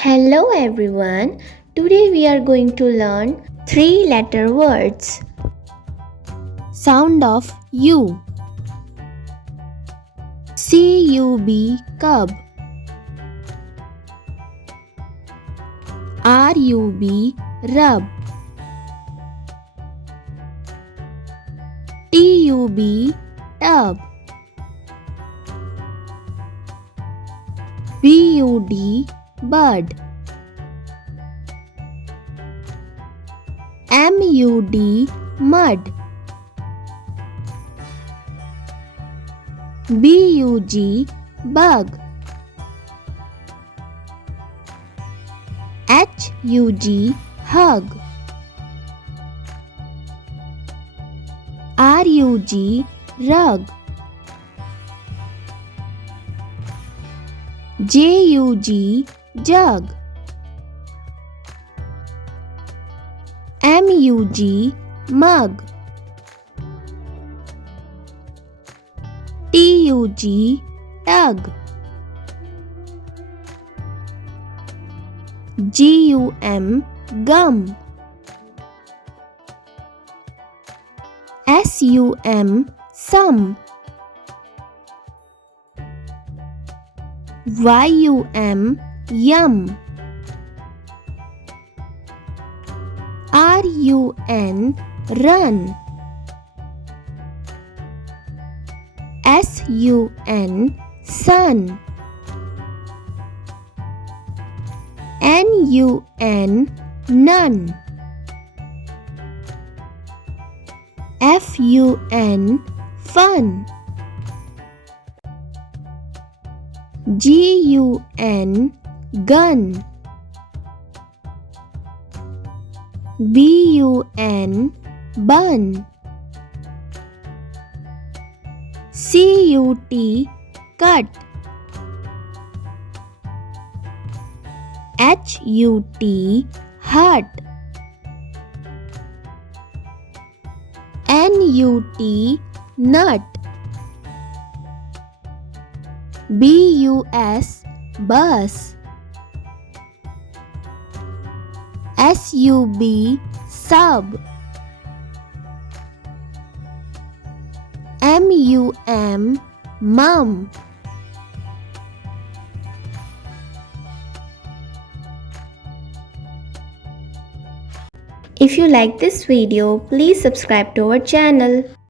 Hello everyone. Today we are going to learn three-letter words. Sound of U. C-U-B cub. R-U-B rub. T-U-B tub. B-U-D bud. M-U-D mud. B-U-G bug. H-U-G hug. R-U-G rug. J-U-G jug. M-U-G mug. T-U-G tug. G-U-M gum. S-U-M sum. Y-U-M yum. R-U-N run. S-U-N sun. N-U-N none. F-U-N fun. G-U-N gun. B-U-N bun. C-U-T cut. H-U-T hut. N-U-T nut. B-U-S bus. S-U-B sub. M-U-M mum. If you like this video, please subscribe to our channel.